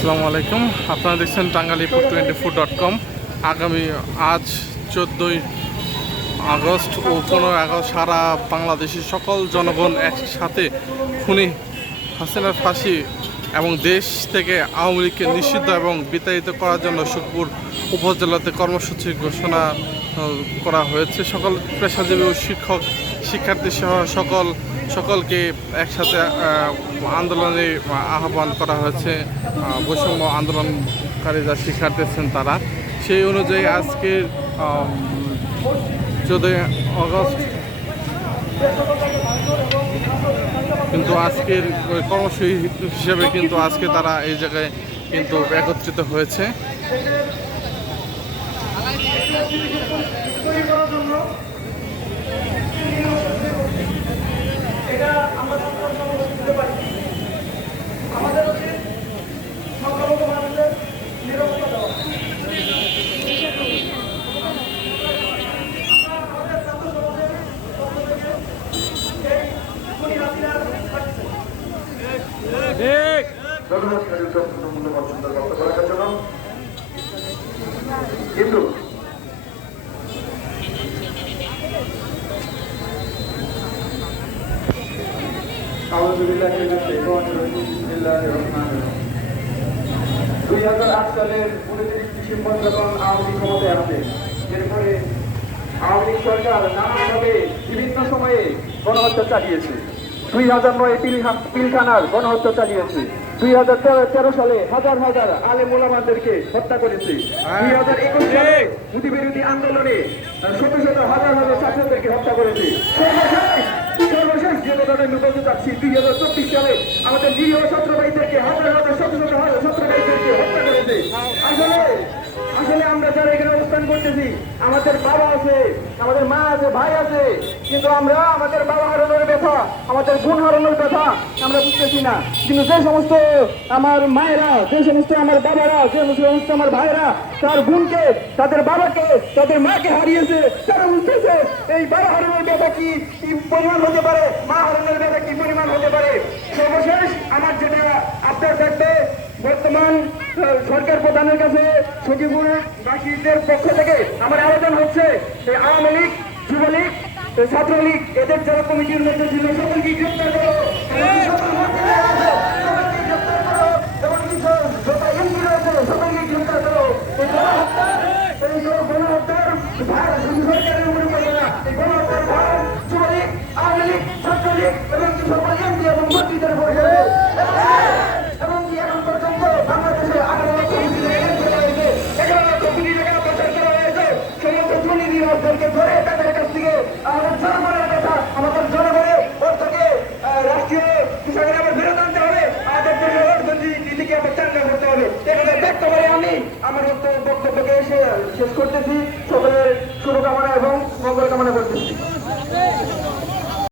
আসসালামু আলাইকুম। আপনারা দেখছেন Tangalipur twenty four dot com আগামী আজ চোদ্দোই আগস্ট ও পনেরোই আগস্ট সারা বাংলাদেশের সকল জনগণ একসাথে খুনি, হাসিনার ফাঁসি এবং দেশ থেকে আওয়ামী লীগকে নিষিদ্ধ এবং বিতাড়িত করার জন্য সুখপুর উপজেলাতে কর্মসূচি ঘোষণা করা হয়েছে। সকল পেশাজীবী ও শিক্ষক শিক্ষার্থী সহ সকল, সকলকে একসাথে আন্দোলনে আহ্বান করা হয়েছে। বৈষম্য আন্দোলনকারী যা শিক্ষার্থী তারা। সেই অনুযায়ী আজকের চোদ্দোই আগস্ট কিন্তু আজকের কর্মসূচি হিসেবে কিন্তু আজকে তারা এই জায়গায় কিন্তু একত্রিত হয়েছে। দুই হাজার আট সালের উনত্রিশ ডিসেম্বর যখন আওয়ামী ক্ষমতায় আসে এরপরে আওয়ামী সরকার নানানভাবে বিভিন্ন সময়ে গণহত্যা চালিয়েছে দুই হাজার নয় পিলখা- পিলখানার গণহত্যা চালিয়েছে। দুই হাজার তেরো তেরো সালে হাজার হাজার আলে মোলামাদেরকে হত্যা করেছে। দুই হাজার একুশ সালে মোদী বিরোধী আন্দোলনে শত শত হাজার হাজার ছাত্রদেরকে হত্যা করেছে। সর্বশেষ সর্বশেষ যে কথাটা আমি বলতে চাচ্ছি দুই হাজার চব্বিশ সালে আমাদের নিরীহ ছাত্র ভাইদেরকে হাজার হাজার শত শত হাজার ছাত্র ভাইদেরকে হত্যা করেছে আসলে আসলে আমরা যারা এখানে অবস্থান করতেছি আমাদের বাবা আছে, আমাদের মা আছে, ভাই আছে, কিন্তু আমরা আমাদের বাবা হারানোর ব্যথা, আমাদের গুণ হারানোর ব্যথা আমরা বুঝতেছি না। কিন্তু যে সমস্ত আমার মায়েরা, যে সমস্ত আমার বাবারা, যে সমস্ত আমার ভাইরা তার বোনকে, তাদের বাবাকে, তাদের মাকে হারিয়েছে, তারা বুঝতেছে, এই বাবা হারানোর ব্যথা কি পরিমাণ হতে পারে? মা হারানোর ব্যথা কি পরিমাণ হতে পারে সর্বশেষ আমার যেটা আপনার থাকবে বর্তমান আহ, সরকার প্রধানের কাছে সচিবুল বাসীদের পক্ষ থেকে আমার আবেদন হচ্ছে আওয়ামী লীগ, যুবলীগ, ছাত্রলীগ, এদের যারা কমিটির মধ্যে ছিল, সকলকে গ্রেপ্তার দুর্নীতিবাদদেরকে ধরে তাদের কাছ থেকে আমাদের জনগণের কথা আমাদের জনগণের অর্থকে রাষ্ট্রীয় আবার ফেরত আনতে হবে। আমাদের দেশের করতে হবে। এখানে ব্যক্ত আমি আমার বক্তব্য বক্তব্যকে শেষ করতেছি।